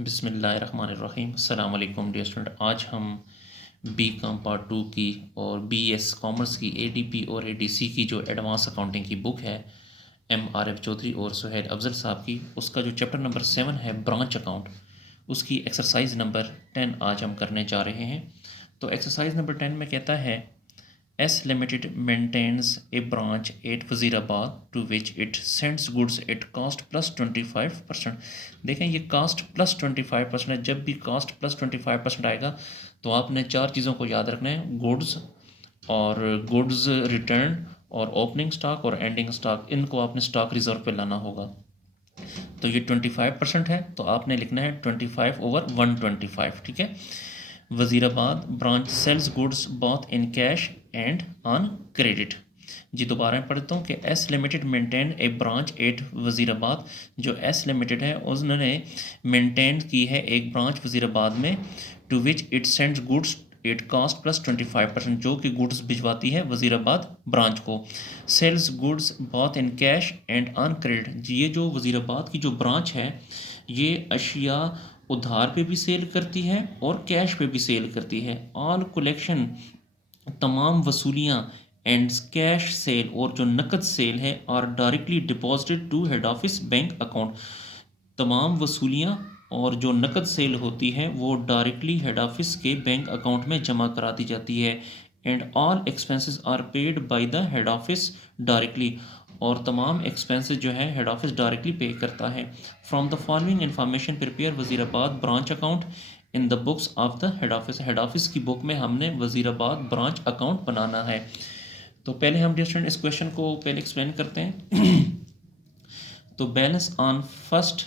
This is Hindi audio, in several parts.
बिस्मिल्लाहिर्रहमानिर्रहीम। अस्सलाम वालेकुम डियर स्टूडेंट। आज हम बीकॉम पार्ट 2 की और बीएस कॉमर्स की एडीपी और एडीसी की जो एडवांस अकाउंटिंग की बुक है एमआरएफ चौधरी और सुहेल अफजल साहब की, उसका जो चैप्टर नंबर 7 है ब्रांच अकाउंट, उसकी एक्सरसाइज नंबर 10 आज हम करने जा रहे हैं। तो एक्सरसाइज नंबर 10 में कहता है S Limited maintains a branch at Wazirabad to which it sends goods at cost plus 25%। देखें ये cost plus 25% है। जब भी cost plus 25% आएगा तो आपने चार चीज़ों को याद रखना है, गुड्स और गुड्स रिटर्न और ओपनिंग स्टॉक और एंडिंग स्टॉक, इनको आपने स्टॉक रिजर्व पे लाना होगा। तो ये 25% है तो आपने लिखना है 25/125, ठीक है। Wazirabad branch sells goods both in cash and on credit. जी दोबारा मैं पढ़ता हूँ कि S limited maintain a branch at Wazirabad. जो एस लिमिटेड है उन्होंने मेंटेन की है एक ब्रांच वज़ीराबाद में, to which it sends goods at cost plus 25%, जो कि गुड्स भिजवाती है वज़ीराबाद ब्रांच को। Sells goods both in cash and on credit. ये जो वज़ीराबाद की जो ब्रांच है ये अशिया उधार पे भी सेल करती है और कैश पे भी सेल करती है। ऑल कलेक्शन, तमाम वसूलियाँ एंड कैश सेल और जो नकद सेल है are directly deposited to head office bank account. तमाम वसूलियाँ और जो नकद सेल होती है वो डायरेक्टली हेड ऑफिस के बैंक अकाउंट में जमा करा दी जाती है। And all expenses are paid by the head office directly, और तमाम एक्सपेंसेस जो है हेड ऑफिस डायरेक्टली पे करता है। From the following information prepare Wazirabad branch account in the books of the head office. Head office की बुक में हमने वज़ीराबाद ब्रांच अकाउंट बनाना है। तो पहले हम डियर स्टूडेंट इस क्वेश्चन को पहले एक्सप्लेन करते हैं। तो बैलेंस ऑन फर्स्ट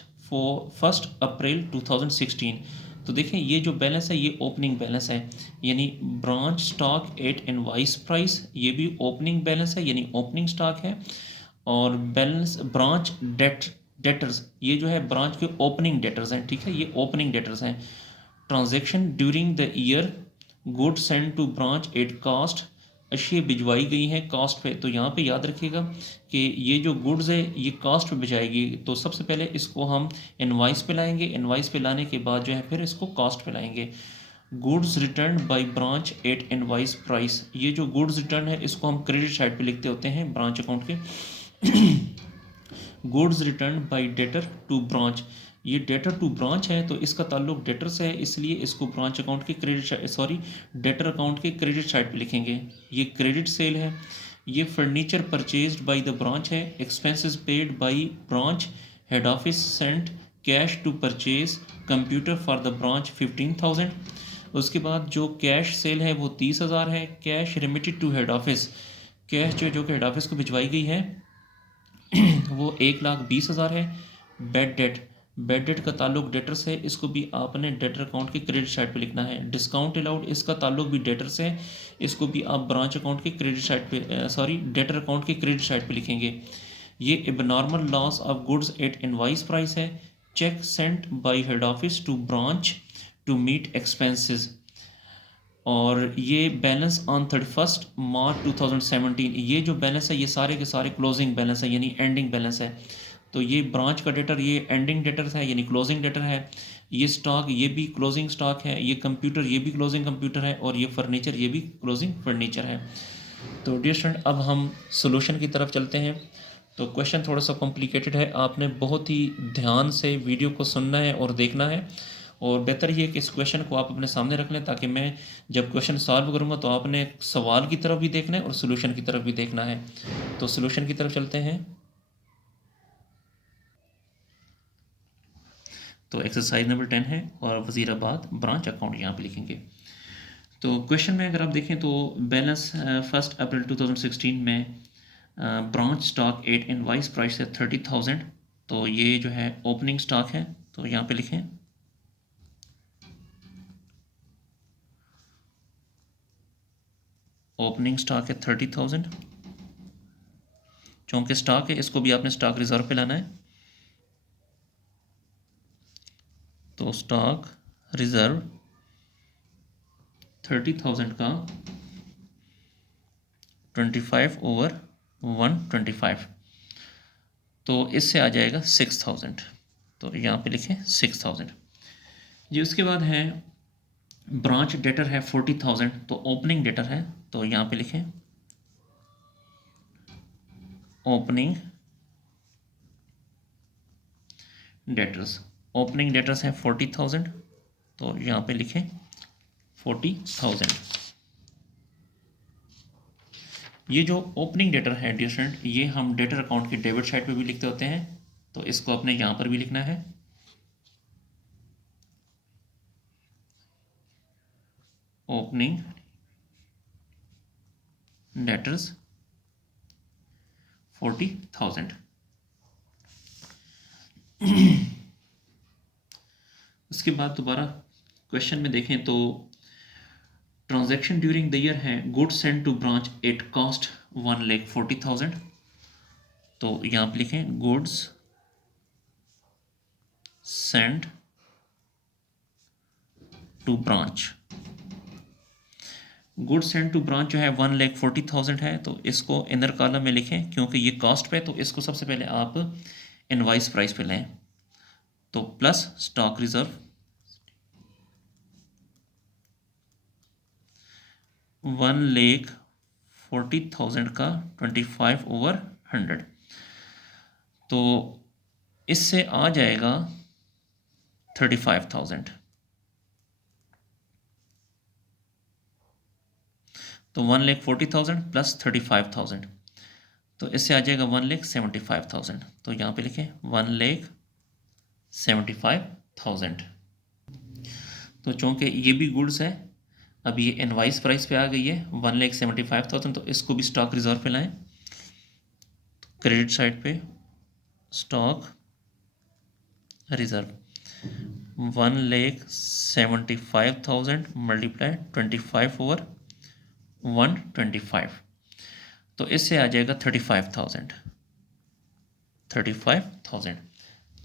अप्रैल 2016। तो देखें ये जो बैलेंस है ये ओपनिंग बैलेंस है, यानी branch stock at invoice price, ये भी ओपनिंग बैलेंस है यानी ओपनिंग स्टॉक है। और बैलेंस ब्रांच डेटर्स, ये जो है ब्रांच के ओपनिंग डेटर्स हैं, ठीक है, ये ओपनिंग डेटर्स हैं। Transaction during the year, good send to branch at cost, अशिया भिजवाई गई हैं कास्ट पे। तो यहाँ पे याद रखिएगा कि ये जो गुड्स है ये कास्ट पे भिजवाएगी, तो सबसे पहले इसको हम इनवाइस पे लाएंगे, इनवाइस पे लाने के बाद जो है फिर इसको कास्ट पे लाएंगे। Goods return by branch at invoice price, ये जो गुड्स रिटर्न है इसको हम क्रेडिट साइड पे लिखते होते हैं ब्रांच अकाउंट के। Goods return by debtor to branch, ये डेटर टू ब्रांच है तो इसका ताल्लुक डेटर से है, इसलिए इसको ब्रांच अकाउंट के डेटर अकाउंट के क्रेडिट साइड पे लिखेंगे। ये क्रेडिट सेल है। ये furniture purchased by the branch है। Expenses paid by branch, head office sent cash to purchase computer for the branch 15,000। उसके बाद जो कैश सेल है वो 30,000 है। Cash remitted to head office, cash जो कि हेड ऑफिस को भिजवाई गई है वो 1,20,000 है। बेड डेट का ताल्लुक डेटर से, इसको भी आपने डेटर अकाउंट के क्रेडिट साइड पे लिखना है। डिस्काउंट अलाउड, इसका ताल्लुक भी डेटर से है, इसको भी आप ब्रांच अकाउंट के क्रेडिट साइड पे डेटर अकाउंट के क्रेडिट साइड पे लिखेंगे। ये abnormal loss of goods at invoice price है। Cheque sent by head office to branch to meet expenses. और ये बैलेंस ऑन 31 मार्च 2017, ये जो बैलेंस है ये सारे के सारे क्लोजिंग बैलेंस है यानी एंडिंग बैलेंस है। तो ये ब्रांच का डेटर ये एंडिंग डेटर है यानी क्लोजिंग डेटर है। ये स्टॉक ये भी क्लोजिंग स्टॉक है। ये कंप्यूटर ये भी क्लोजिंग कंप्यूटर है। और ये फर्नीचर ये भी क्लोजिंग फर्नीचर है। तो डियर स्टूडेंट अब हम सोल्यूशन की तरफ चलते हैं। तो क्वेश्चन थोड़ा सा कॉम्प्लिकेटेड है, आपने बहुत ही ध्यान से वीडियो को सुनना है और देखना है। और बेहतर ये है कि इस क्वेश्चन को आप अपने सामने रख लें, ताकि मैं जब क्वेश्चन सॉल्व करूँगा तो आपने सवाल की तरफ भी देखना है और सोल्यूशन की तरफ भी देखना है। तो सोल्यूशन की तरफ चलते हैं। तो एक्सरसाइज नंबर 10 है और वज़ीराबाद ब्रांच अकाउंट यहाँ पे लिखेंगे। तो क्वेश्चन में अगर आप देखें तो बैलेंस 1 अप्रैल 2016 में branch stock at invoice price है 30,000। तो ये जो है ओपनिंग स्टॉक है, तो यहाँ पे लिखें ओपनिंग स्टॉक है 30,000। चूँकि स्टॉक है इसको भी आपने स्टॉक रिजर्व पे लाना है। तो स्टॉक रिजर्व 30,000 का 25/125, तो इससे आ जाएगा 6,000। तो यहाँ पे लिखें 6,000। जी उसके बाद है ब्रांच डेटर है 40,000, तो ओपनिंग डेटर है, तो यहाँ पे लिखें ओपनिंग डेटर्स। ओपनिंग डेटर्स है 40,000, तो यहाँ पे लिखें 40,000। ये जो ओपनिंग डेटर है डियर स्टूडेंट, ये हम डेटर अकाउंट के डेबिट साइड पे भी लिखते होते हैं, तो इसको अपने यहाँ पर भी लिखना है। Opening debtors 40,000। उसके बाद दोबारा क्वेश्चन में देखें तो ट्रांजैक्शन ड्यूरिंग द ईयर है goods send to branch at cost 1,40,000, तो यहाँ पे लिखें goods send to branch. Goods send to branch जो है 1,40,000 है, तो इसको इनर कॉलम में लिखें क्योंकि ये कॉस्ट पे, तो इसको सबसे पहले आप इनवाइस प्राइस पे लें, तो प्लस स्टॉक रिजर्व 1,40,000 का 25/100, तो इससे आ जाएगा 35,000। तो 1,40,000 प्लस 35,000, तो इससे आ जाएगा 1,75,000, तो यहाँ पे लिखें 1,75,000। तो चूँकि ये भी गुड्स है, अब ये इनवाइस प्राइस पे आ गई है 1,75,000, तो इसको भी स्टॉक रिजर्व पे लाएं, क्रेडिट साइड पे स्टॉक रिजर्व 1,75,000 मल्टीप्लाई 25/125, तो इससे आ जाएगा 35,000।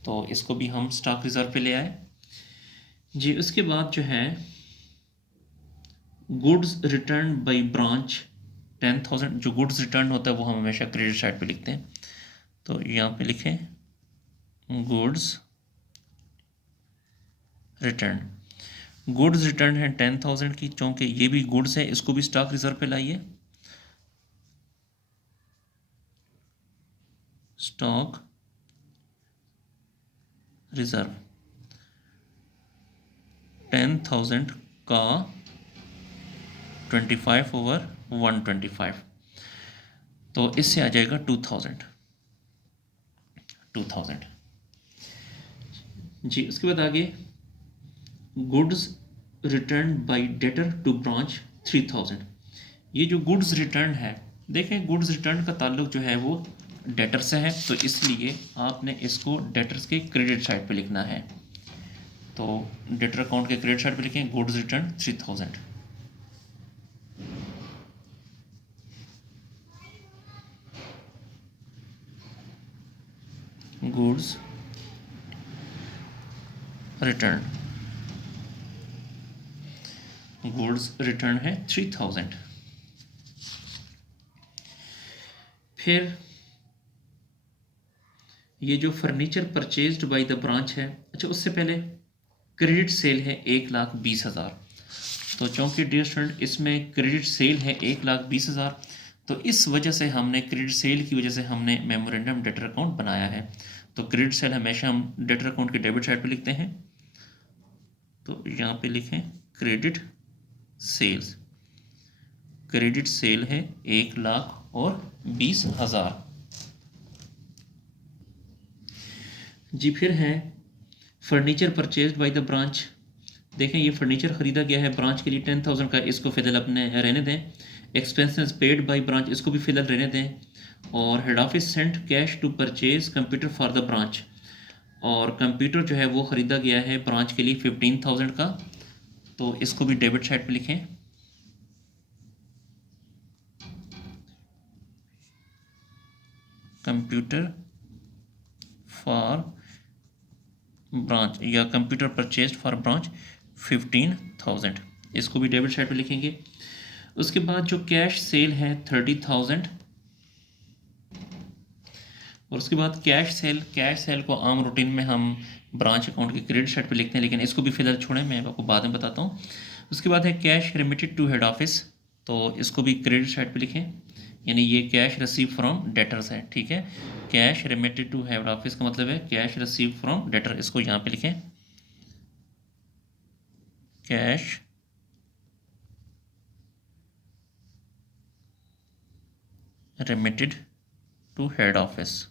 तो इसको भी हम स्टॉक रिजर्व पे ले आए जी। उसके बाद जो है गुड्स रिटर्न बाय ब्रांच 10,000, जो गुड्स रिटर्न होता है वो हम हमेशा क्रेडिट साइड पे लिखते हैं, तो यहाँ पे लिखें गुड्स रिटर्न। गुड्स रिटर्न है 10,000 की, चूँकि ये भी गुड्स है इसको भी स्टॉक रिजर्व पे लाइए, स्टॉक रिजर्व 10,000 का 25/125, तो इससे आ जाएगा 2,000 जी। उसके बाद आगे goods return by debtor to branch 3,000। ये जो गुड्स रिटर्न है, देखें गुड्स रिटर्न का ताल्लुक जो है वो डेटर से है, तो इसलिए आपने इसको डेटर्स के क्रेडिट साइड पे लिखना है, तो डेटर अकाउंट के क्रेडिट साइड पे लिखें goods return 3,000। Goods return, goods return है 3,000। फिर ये जो furniture purchased by the branch है, अच्छा उससे पहले क्रेडिट सेल है 1,20,000, तो चूँकि डियर स्टूडेंट इसमें क्रेडिट सेल है 1,20,000, तो इस वजह से हमने क्रेडिट सेल की वजह से हमने मेमोरेंडम डेटर अकाउंट बनाया है। तो क्रेडिट सेल हमेशा हम डेटर अकाउंट के डेबिट साइड पे लिखते हैं, तो यहाँ पे लिखें क्रेडिट सेल्स। क्रेडिट सेल है 1,20,000 जी। फिर है furniture purchased by the branch, देखें ये फर्नीचर ख़रीदा गया है ब्रांच के लिए 10,000 का, इसको फ़िलहाल अपने रहने दें। एक्सपेंसेस पेड बाय ब्रांच, इसको भी फ़िलहाल रहने दें। और head office sent cash to purchase computer for the branch, और कंप्यूटर जो है वो ख़रीदा गया है ब्रांच के लिए 15,000 का, तो इसको भी डेबिट साइड पे लिखें। कंप्यूटर फॉर ब्रांच या कंप्यूटर परचेज फॉर ब्रांच 15,000, इसको भी डेबिट साइड पे लिखेंगे। उसके बाद जो कैश सेल है 30,000, और उसके बाद कैश सेल को आम रूटीन में हम ब्रांच अकाउंट के क्रेडिट साइड पे लिखते हैं, लेकिन इसको भी फिलहाल छोड़ें, मैं आपको बाद में बताता हूँ। उसके बाद है cash remitted to head office, तो इसको भी क्रेडिट साइड पे लिखें, यानी ये कैश रिसीव फ्रॉम डेटर्स है, ठीक है। Cash remitted to head office का मतलब है कैश रिसीव फ्रॉम डेटर, इसको यहाँ पे लिखें, cash remitted to head office,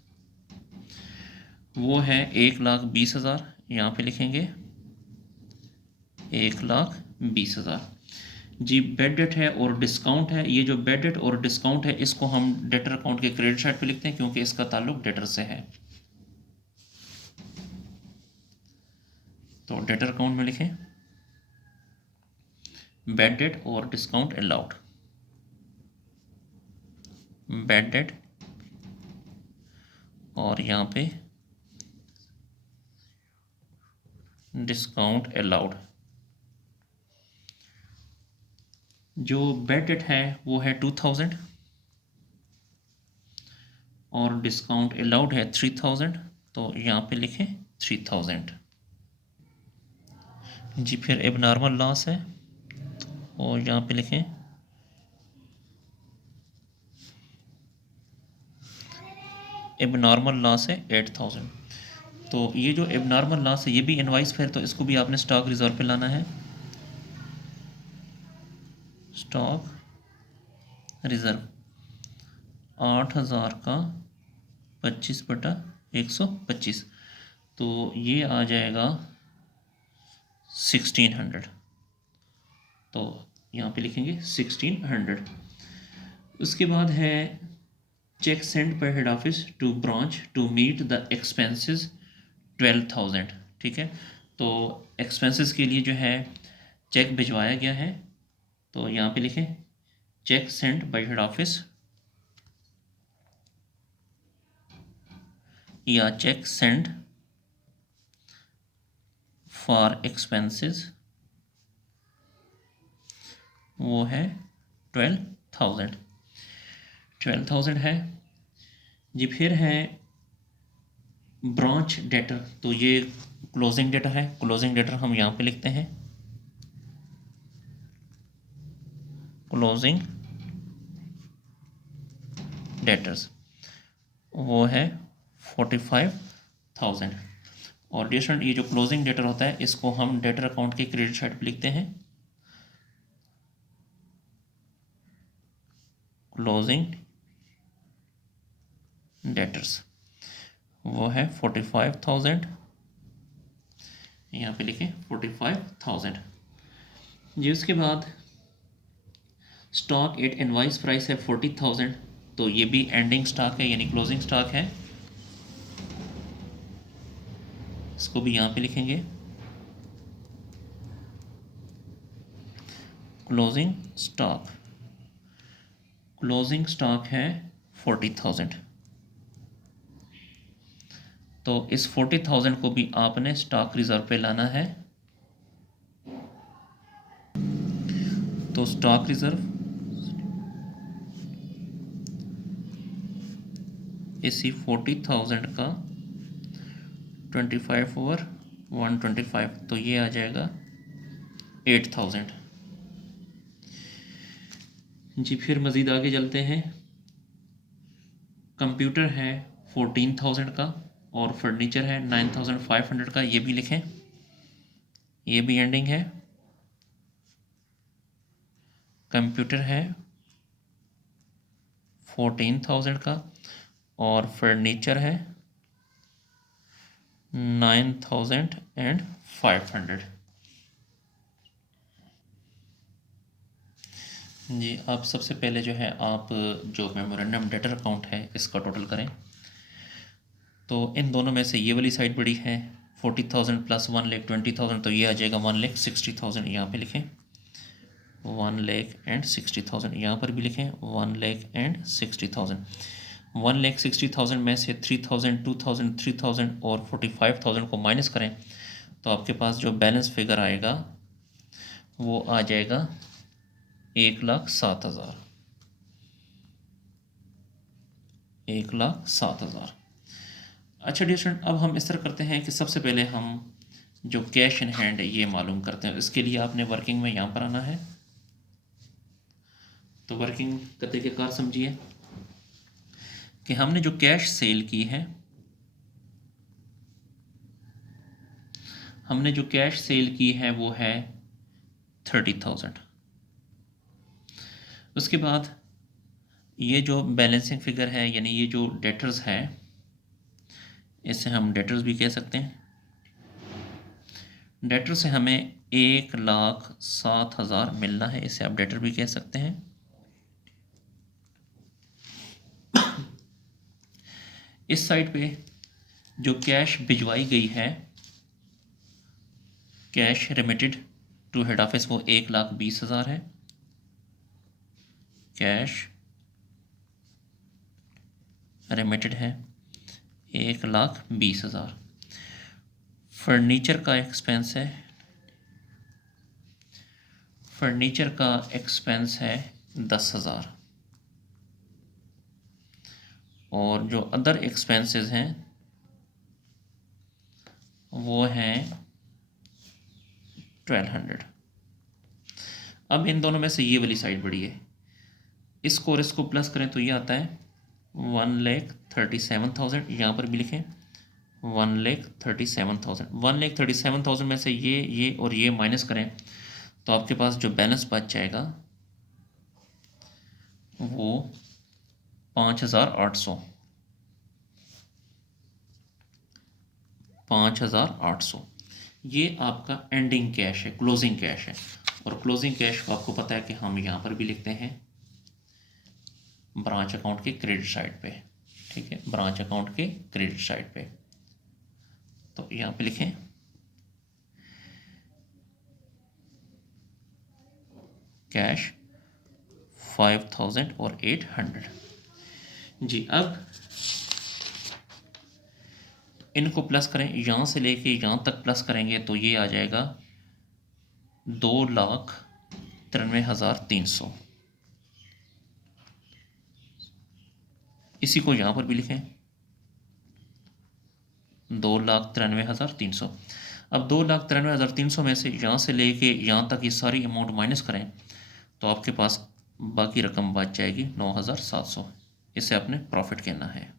वो है 1,20,000, यहाँ पे लिखेंगे 1,20,000। जी बेड डेट है और डिस्काउंट है, ये जो बेड डेट और डिस्काउंट है इसको हम डेटर अकाउंट के क्रेडिट साइड पे लिखते हैं क्योंकि इसका ताल्लुक डेटर से है। तो डेटर अकाउंट में लिखें बेड डेट और डिस्काउंट अलाउड, बेड डेट और यहाँ पे डिस्काउंट अलाउड। जो बेड डेट है वो है 2,000 और डिस्काउंट अलाउड है 3,000, तो यहाँ पे लिखें 3,000। जी फिर एबनॉर्मल लॉस है और यहाँ पे लिखें एबनॉर्मल लॉस है 8,000। तो ये जो एबनॉर्मल लॉस है ये भी इनवाइस पे है, तो इसको भी आपने स्टॉक रिजर्व पे लाना है, स्टॉक रिजर्व 8,000 का 25/125, तो ये आ जाएगा 1,600, तो यहाँ पे लिखेंगे 1,600। उसके बाद है चेक सेंड पर head office to branch to meet the expenses 12,000, ठीक है। तो एक्सपेंसेस के लिए जो है चेक भिजवाया गया है, तो यहाँ पे लिखें cheque send by head office या चेक सेंड फॉर एक्सपेंसेस, वो है 12,000 है जी। फिर है ब्रांच डेटर, तो ये क्लोजिंग डेटर है, क्लोजिंग डेटर हम यहाँ पे लिखते हैं क्लोजिंग डेटर्स, वो है 45,000। और डियर स्टूडेंट ये जो क्लोजिंग डेटर होता है इसको हम डेटर अकाउंट के क्रेडिट साइड पे लिखते हैं क्लोजिंग डेटर्स, वो है 45,000, यहाँ पे लिखें 45,000 जी। उसके बाद स्टॉक एट इनवाइस प्राइस है 40,000, तो ये भी एंडिंग स्टॉक है यानी क्लोजिंग स्टॉक है, इसको भी यहाँ पे लिखेंगे क्लोजिंग स्टॉक, क्लोजिंग स्टॉक है 40,000। तो इस 40,000 को भी आपने स्टॉक रिजर्व पे लाना है, तो स्टॉक रिजर्व इसी 40,000 का 25/125, तो ये आ जाएगा 8,000 जी। फिर मज़ीद आगे चलते हैं, कंप्यूटर है 14,000 का और फर्नीचर है 9,500 का, ये भी लिखें, ये भी एंडिंग है। कंप्यूटर है 14,000 का और फर्नीचर है 9,500 जी। आप सबसे पहले जो है आप जो मेमोरेंडम डेटर अकाउंट है इसका टोटल करें, तो इन दोनों में से ये वाली साइड बड़ी है 40,000 प्लस 1,20,000, तो ये आ जाएगा 1,60,000, यहाँ पे लिखें 1,60,000, यहाँ पर भी लिखें 1,60,000। 1,60,000 में से 3,000, 2,000, 3,000 और 45,000 को माइनस करें तो आपके पास जो बैलेंस फिगर आएगा वो आ जाएगा 1,07,000, 1,07,000। अच्छा डियर स्टूडेंट, अब हम इस तरह करते हैं कि सबसे पहले हम जो कैश इन हैंड है ये मालूम करते हैं। इसके लिए आपने वर्किंग में यहाँ पर आना है। तो वर्किंग का तरीक़ाकार समझिए कि हमने जो कैश सेल की है, हमने जो कैश सेल की है वो है 30,000। उसके बाद ये जो बैलेंसिंग फिगर है यानी ये जो डेटर्स है, इसे हम डेटर्स भी कह सकते हैं। डेटर से हमें 1,07,000 मिलना है, इसे आप डेटर भी कह सकते हैं। इस साइड पे जो कैश भिजवाई गई है, cash remitted to head office, वो 1,20,000 है। कैश रिमिटेड है 1,20,000। फर्नीचर का एक्सपेंस है, फर्नीचर का एक्सपेंस है 10,000। और जो अदर एक्सपेंसेस हैं वो हैं 1,200। अब इन दोनों में से ये वाली साइड बड़ी है, इसको और इसको प्लस करें तो ये आता है 1,37,000। यहाँ पर भी लिखें 1,37,000। 1,37,000 में से ये और ये माइनस करें तो आपके पास जो बैलेंस बच जाएगा वो 5,800। 5,800 ये आपका एंडिंग कैश है, क्लोजिंग कैश है। और क्लोजिंग कैश को आपको पता है कि हम यहाँ पर भी लिखते हैं ब्रांच अकाउंट के क्रेडिट साइड पे। ठीक है, ब्रांच अकाउंट के क्रेडिट साइड पे। तो यहाँ पे लिखें कैश 5,000 और 800। जी, अब इनको प्लस करें, यहाँ से लेके यहाँ तक प्लस करेंगे तो ये आ जाएगा 2,93,300। इसी को यहाँ पर भी लिखें 2,93,300। अब 2,93,300 में से यहाँ से लेके यहाँ तक ये सारी अमाउंट माइनस करें तो आपके पास बाकी रकम बच जाएगी 9,700। इसे आपने प्रॉफिट कहना है।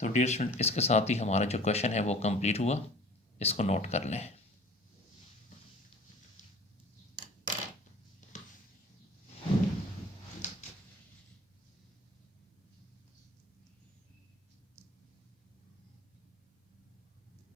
तो डियर स्टूडेंट, इसके साथ ही हमारा जो क्वेश्चन है वो कंप्लीट हुआ, इसको नोट कर लें।